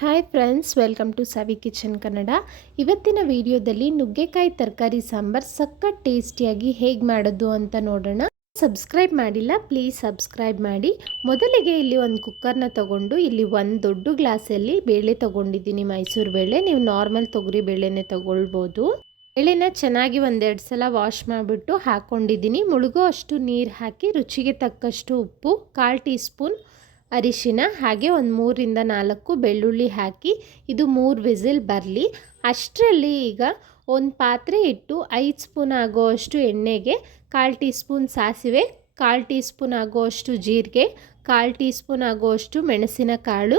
Hi friends welcome to Savi kitchen Kannada ಇವತ್ತಿನ ವಿಡಿಯೋದಲ್ಲಿ ನುಗ್ಗೆಕಾಯಿ ತರಕಾರಿ ಸಾಂಬಾರ್ ಸಖತ್ ಟೇಸ್ಟಿಯಾಗಿ ಹೇಗೆ ಮಾಡೋದು ಅಂತ ನೋಡೋಣ. ಸಬ್ಸ್ಕ್ರೈಬ್ ಮಾಡಿಲ್ಲ ಪ್ಲೀಸ್ ಸಬ್ಸ್ಕ್ರೈಬ್ ಮಾಡಿ. ಮೊದಲಿಗೆ ಇಲ್ಲಿ ಒಂದು ಕುಕ್ಕರ್ನ ತಗೊಂಡು, ಇಲ್ಲಿ ಒಂದು ದೊಡ್ಡ ಗ್ಲಾಸಲ್ಲಿ ಬೇಳೆ ತೊಗೊಂಡಿದ್ದೀನಿ ಮೈಸೂರು ಬೇಳೆ. ನೀವು ನಾರ್ಮಲ್ ತೊಗರಿ ಬೇಳೆನೇ ತೊಗೊಳ್ಬೋದು. ಬೇಳೆನ ಚೆನ್ನಾಗಿ ಒಂದೆರಡು ಸಲ ವಾಶ್ ಮಾಡಿಬಿಟ್ಟು ಹಾಕ್ಕೊಂಡಿದ್ದೀನಿ ಮುಳುಗೋ ಅಷ್ಟು ನೀರು ಹಾಕಿ, ರುಚಿಗೆ ತಕ್ಕಷ್ಟು ಉಪ್ಪು, ಕಾಲು ಟೀ ಸ್ಪೂನ್ ಅರಿಶಿನ, ಹಾಗೆ ಒಂದು ಮೂರಿಂದ ನಾಲ್ಕು ಬೆಳ್ಳುಳ್ಳಿ ಹಾಕಿ ಇದು ಮೂರು ವಿಸಿಲ್ ಬರಲಿ. ಅಷ್ಟರಲ್ಲಿ ಈಗ ಒಂದು ಪಾತ್ರೆ ಇಟ್ಟು ಐದು ಸ್ಪೂನ್ ಆಗೋವಷ್ಟು ಎಣ್ಣೆಗೆ, ಕಾಲು ಟೀ ಸ್ಪೂನ್ ಸಾಸಿವೆ, ಕಾಲು ಟೀ ಸ್ಪೂನ್ ಆಗೋವಷ್ಟು ಜೀರಿಗೆ, ಕಾಲು ಟೀ ಸ್ಪೂನ್ ಆಗೋವಷ್ಟು ಮೆಣಸಿನಕಾಳು.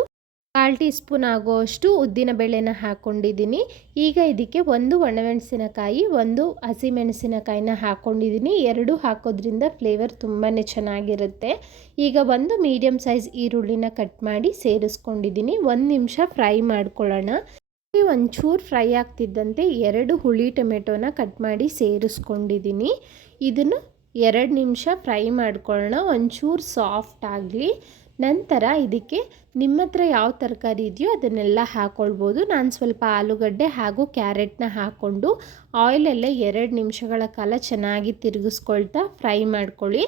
ಕಾಲು ಟೀ ಸ್ಪೂನ್ ಆಗೋವಷ್ಟು ಉದ್ದಿನ ಬೇಳೆನ ಹಾಕ್ಕೊಂಡಿದ್ದೀನಿ ಈಗ ಇದಕ್ಕೆ ಒಂದು ಒಣಮೆಣಸಿನಕಾಯಿ, ಒಂದು ಹಸಿಮೆಣಸಿನಕಾಯಿನ ಹಾಕ್ಕೊಂಡಿದ್ದೀನಿ ಎರಡು ಹಾಕೋದ್ರಿಂದ ಫ್ಲೇವರ್ ತುಂಬಾ ಚೆನ್ನಾಗಿರುತ್ತೆ. ಈಗ ಒಂದು ಮೀಡಿಯಮ್ ಸೈಜ್ ಈರುಳ್ಳಿನ ಕಟ್ ಮಾಡಿ ಸೇರಿಸ್ಕೊಂಡಿದ್ದೀನಿ. ಒಂದು ನಿಮಿಷ ಫ್ರೈ ಮಾಡ್ಕೊಳ್ಳೋಣ. ಒಂಚೂರು ಫ್ರೈ ಆಗ್ತಿದ್ದಂತೆ ಎರಡು ಹುಳಿ ಟೊಮೆಟೊನ ಕಟ್ ಮಾಡಿ ಸೇರಿಸ್ಕೊಂಡಿದ್ದೀನಿ. ಇದನ್ನು ಎರಡು ನಿಮಿಷ ಫ್ರೈ ಮಾಡ್ಕೊಳ್ಳೋಣ. ಒಂಚೂರು ಸಾಫ್ಟ್ ಆಗಲಿ. ನಂತರ ಇದಕ್ಕೆ ನಿಮ್ಮ ಹತ್ರ ಯಾವ ತರಕಾರಿ ಇದೆಯೋ ಅದನ್ನೆಲ್ಲ ಹಾಕ್ಕೊಳ್ಬೋದು ನಾನು ಸ್ವಲ್ಪ ಆಲೂಗಡ್ಡೆ ಹಾಗೂ ಕ್ಯಾರೆಟ್ನ ಹಾಕ್ಕೊಂಡು ಆಯಿಲಲ್ಲೇ ಎರಡು ನಿಮಿಷಗಳ ಕಾಲ ಚೆನ್ನಾಗಿ ತಿರುಗಿಸ್ಕೊಳ್ತಾ ಫ್ರೈ ಮಾಡ್ಕೊಳ್ಳಿ.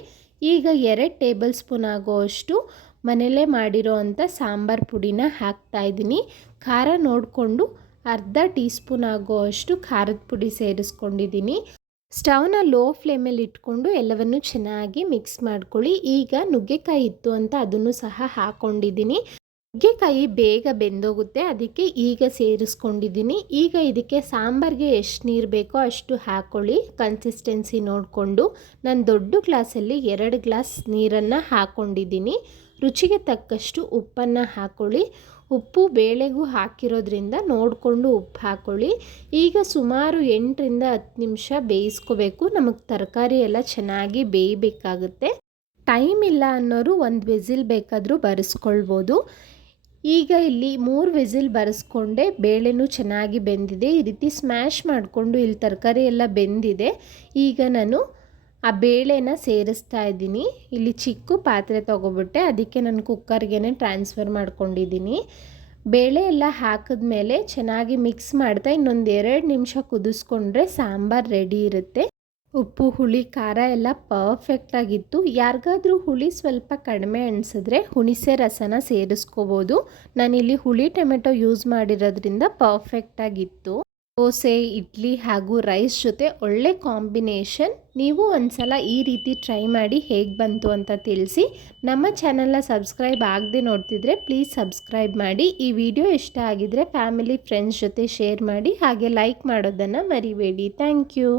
ಈಗ ಎರಡು ಟೇಬಲ್ ಸ್ಪೂನ್ ಆಗೋವಷ್ಟು ಮನೆಯಲ್ಲೇ ಮಾಡಿರೋ ಅಂಥ ಸಾಂಬಾರು ಪುಡಿನ ಹಾಕ್ತಾಯಿದ್ದೀನಿ ಖಾರ ನೋಡಿಕೊಂಡು ಅರ್ಧ ಟೀ ಸ್ಪೂನ್ ಆಗೋವಷ್ಟು ಖಾರದ ಪುಡಿ ಸೇರಿಸ್ಕೊಂಡಿದ್ದೀನಿ. ಸ್ಟವ್ನ ಲೋ ಫ್ಲೇಮಲ್ಲಿ ಇಟ್ಕೊಂಡು ಎಲ್ಲವನ್ನು ಚೆನ್ನಾಗಿ ಮಿಕ್ಸ್ ಮಾಡ್ಕೊಳ್ಳಿ. ಈಗ ನುಗ್ಗೆಕಾಯಿ ಇತ್ತು ಅಂತ ಅದನ್ನು ಸಹ ಹಾಕ್ಕೊಂಡಿದ್ದೀನಿ ನುಗ್ಗೆಕಾಯಿ ಬೇಗ ಬೆಂದೋಗುತ್ತೆ, ಅದಕ್ಕೆ ಈಗ ಸೇರಿಸ್ಕೊಂಡಿದ್ದೀನಿ. ಈಗ ಇದಕ್ಕೆ ಸಾಂಬಾರಿಗೆ ಎಷ್ಟು ನೀರು ಬೇಕೋ ಅಷ್ಟು ಹಾಕ್ಕೊಳ್ಳಿ ಕನ್ಸಿಸ್ಟೆನ್ಸಿ ನೋಡಿಕೊಂಡು. ನಾನು ದೊಡ್ಡ ಗ್ಲಾಸಲ್ಲಿ ಎರಡು ಗ್ಲಾಸ್ ನೀರನ್ನು ಹಾಕ್ಕೊಂಡಿದ್ದೀನಿ ರುಚಿಗೆ ತಕ್ಕಷ್ಟು ಉಪ್ಪನ್ನು ಹಾಕ್ಕೊಳ್ಳಿ ಉಪ್ಪು ಬೇಳೆಗೂ ಹಾಕಿರೋದ್ರಿಂದ ನೋಡಿಕೊಂಡು ಉಪ್ಪು ಹಾಕ್ಕೊಳ್ಳಿ ಈಗ ಸುಮಾರು ಎಂಟರಿಂದ ಹತ್ತು ನಿಮಿಷ ಬೇಯಿಸ್ಕೋಬೇಕು. ನಮಗೆ ತರಕಾರಿ ಎಲ್ಲ ಚೆನ್ನಾಗಿ ಬೇಯಬೇಕಾಗುತ್ತೆ. ಟೈಮ್ ಇಲ್ಲ ಅನ್ನೋರು ಒಂದು ವಿಸಿಲ್ ಬೇಕಾದರೂ ಬರೆಸ್ಕೊಳ್ಬೋದು. ಈಗ ಇಲ್ಲಿ ಮೂರು ವಿಸಿಲ್ ಬರೆಸ್ಕೊಂಡೆ ಬೇಳೆನೂ ಚೆನ್ನಾಗಿ ಬೆಂದಿದೆ. ಈ ರೀತಿ ಸ್ಮ್ಯಾಶ್ ಮಾಡಿಕೊಂಡು ಇಲ್ಲಿ ತರಕಾರಿ ಎಲ್ಲ ಬೆಂದಿದೆ. ಈಗ ನಾನು ಆ ಬೇಳೆನ ಸೇರಿಸ್ತಾ ಇದ್ದೀನಿ. ಇಲ್ಲಿ ಚಿಕ್ಕ ಪಾತ್ರೆ ತೊಗೊಬಿಟ್ಟೆ. ಅದಕ್ಕೆ ನಾನು ಕುಕ್ಕರ್ಗೆ ಟ್ರಾನ್ಸ್ಫರ್ ಮಾಡ್ಕೊಂಡಿದ್ದೀನಿ. ಬೇಳೆ ಎಲ್ಲ ಹಾಕಿದ್ಮೇಲೆ ಚೆನ್ನಾಗಿ ಮಿಕ್ಸ್ ಮಾಡ್ತಾ ಇನ್ನೊಂದು ಎರಡು ನಿಮಿಷ ಕುದಿಸ್ಕೊಂಡ್ರೆ ಸಾಂಬಾರು ರೆಡಿ ಇರುತ್ತೆ. ಉಪ್ಪು, ಹುಳಿ, ಖಾರ ಎಲ್ಲ ಪರ್ಫೆಕ್ಟಾಗಿತ್ತು ಯಾರಿಗಾದರೂ ಹುಳಿ ಸ್ವಲ್ಪ ಕಡಿಮೆ ಅನಿಸಿದ್ರೆ ಹುಣಿಸೆ ರಸನ ಸೇರಿಸ್ಕೋಬೋದು. ನಾನಿಲ್ಲಿ ಹುಳಿ ಟೊಮೆಟೊ ಯೂಸ್ ಮಾಡಿರೋದ್ರಿಂದ ಪರ್ಫೆಕ್ಟಾಗಿತ್ತು ದೋಸೆ, ಇಡ್ಲಿ ಹಾಗೂ ರೈಸ್ ಜೊತೆ ಒಳ್ಳೆ ಕಾಂಬಿನೇಷನ್. ನೀವು ಒಂದ್ಸಲ ಈ ರೀತಿ ಟ್ರೈ ಮಾಡಿ ಹೇಗೆ ಬಂತು ಅಂತ ತಿಳಿಸಿ. ನಮ್ಮ ಚಾನಲ್ನ ಸಬ್ಸ್ಕ್ರೈಬ್ ಆಗದೆ ನೋಡ್ತಿದ್ರೆ ಪ್ಲೀಸ್ ಸಬ್ಸ್ಕ್ರೈಬ್ ಮಾಡಿ. ಈ ವಿಡಿಯೋ ಇಷ್ಟ ಆಗಿದ್ರೆ ಫ್ಯಾಮಿಲಿ, ಫ್ರೆಂಡ್ಸ್ ಜೊತೆ ಶೇರ್ ಮಾಡಿ ಹಾಗೆ ಲೈಕ್ ಮಾಡೋದನ್ನು ಮರಿಬೇಡಿ. Thank you.